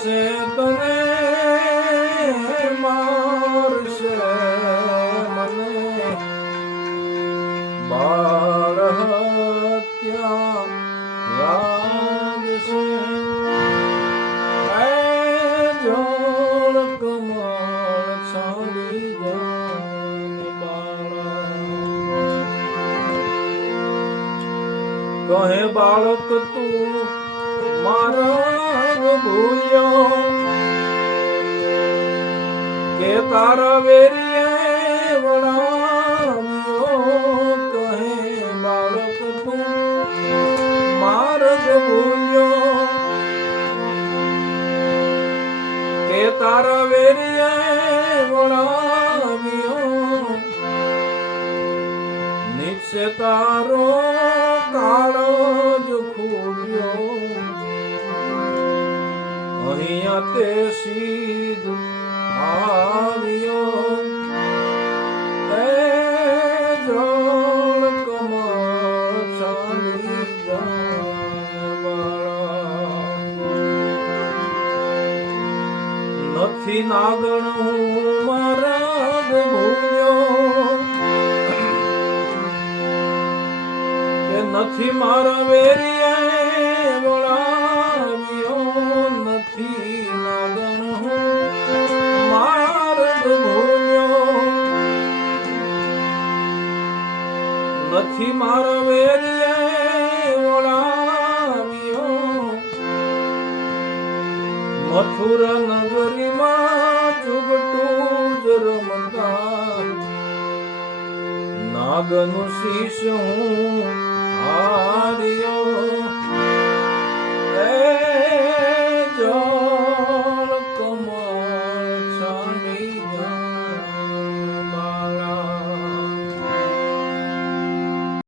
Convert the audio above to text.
મારશે તને મારશે મને બાળ હત્યા યાદ છે જોડ કમળ છાડી જાય બાળા કહે બાળક તું મારા ભૂલ્યો કે તારા વેરીએ વણાવ્યો કહે બાળક તું માર્ગ ભૂલ્યો કે તારા વેરીએ વણાવ્યો નીચે તારો કાળો જ ખૂબ્યો અહીંયા તે સીધ આવ્યો તે જોડ કમળ ચાલી જાય નથી નાગણ હું મારા ભૂલ્યો કે નથી મારા વેરીએ વળાવ્યો નથી નાગણ હું માર્ગ ભૂલ્યો નથી મારા વેરીએ વળાવ્યો મથુરા નગરીમાં ચુગટું જ રમતા નાગનું શીશ હું હાર્યો